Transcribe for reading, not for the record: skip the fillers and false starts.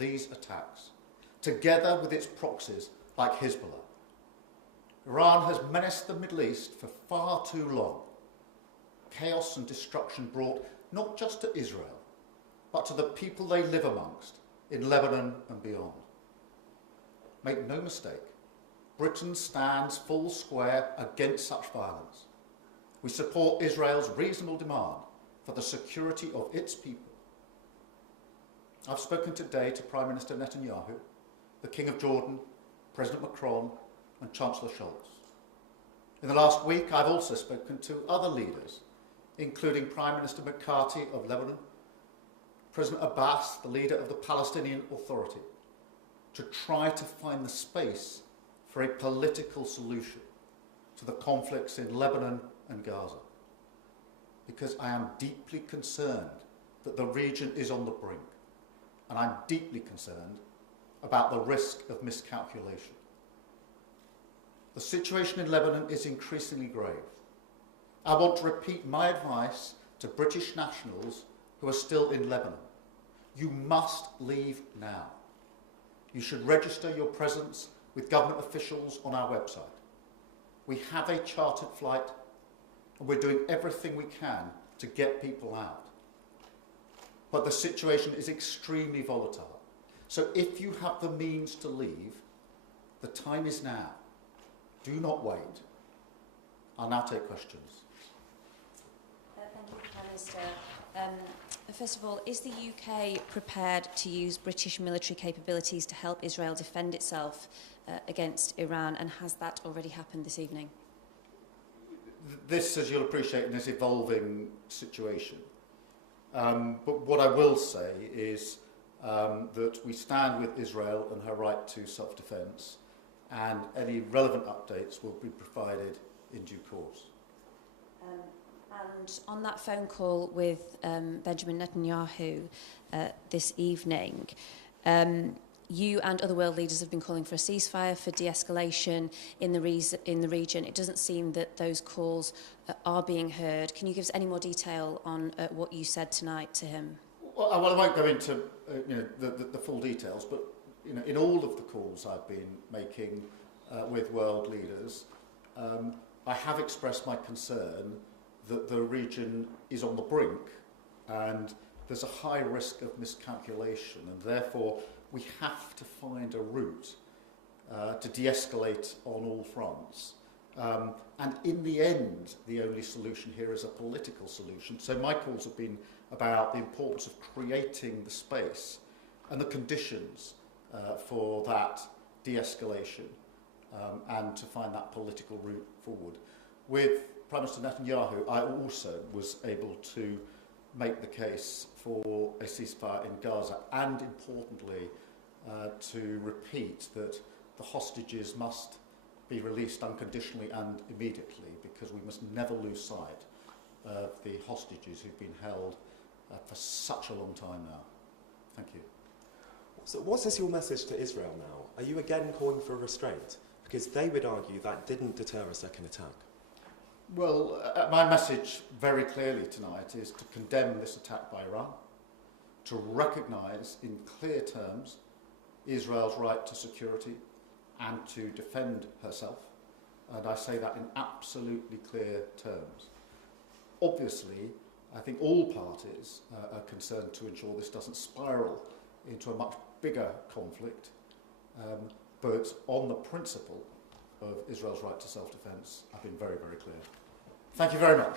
these attacks, together with its proxies like Hezbollah. Iran has menaced the Middle East for far too long. Chaos and destruction brought not just to Israel, but to the people they live amongst in Lebanon and beyond. Make no mistake, Britain stands full square against such violence. We support Israel's reasonable demand for the security of its people. I've spoken today to Prime Minister Netanyahu, the King of Jordan, President Macron, and Chancellor Scholz. In the last week, I've also spoken to other leaders, including Prime Minister McCarthy of Lebanon, President Abbas, the leader of the Palestinian Authority, to try to find the space for a political solution to the conflicts in Lebanon and Gaza. Because I am deeply concerned that the region is on the brink, and I'm deeply concerned about the risk of miscalculation. The situation in Lebanon is increasingly grave. I want to repeat my advice to British nationals who are still in Lebanon. You must leave now. You should register your presence with government officials on our website. We have a chartered flight, and we're doing everything we can to get people out. But the situation is extremely volatile. So if you have the means to leave, the time is now. Do not wait. I'll now take questions. Thank you, Prime Minister. First of all, is the UK prepared to use British military capabilities to help Israel defend itself against Iran, and has that already happened this evening? This, as you'll appreciate, is an evolving situation. But what I will say is that we stand with Israel and her right to self-defence, and any relevant updates will be provided in due course. And on that phone call with Benjamin Netanyahu this evening, you and other world leaders have been calling for a ceasefire, for de-escalation in the region. It doesn't seem that those calls are being heard. Can you give us any more detail on what you said tonight to him? Well, I won't go into the full details, but in all of the calls I've been making with world leaders, I have expressed my concern that the region is on the brink and there's a high risk of miscalculation, and therefore we have to find a route to de-escalate on all fronts. And in the end, the only solution here is a political solution. So my calls have been about the importance of creating the space and the conditions for that de-escalation and to find that political route forward. With Prime Minister Netanyahu, I also was able to make the case for a ceasefire in Gaza, and importantly to repeat that the hostages must be released unconditionally and immediately, because we must never lose sight of the hostages who've been held for such a long time now. Thank you. So what is your message to Israel now? Are you again calling for restraint? Because they would argue that didn't deter a second attack. Well, my message very clearly tonight is to condemn this attack by Iran, to recognise in clear terms Israel's right to security and to defend herself, and I say that in absolutely clear terms. Obviously, I think all parties are concerned to ensure this doesn't spiral into a much bigger conflict, but on the principle of Israel's right to self-defence, I've been very, very clear. Thank you very much.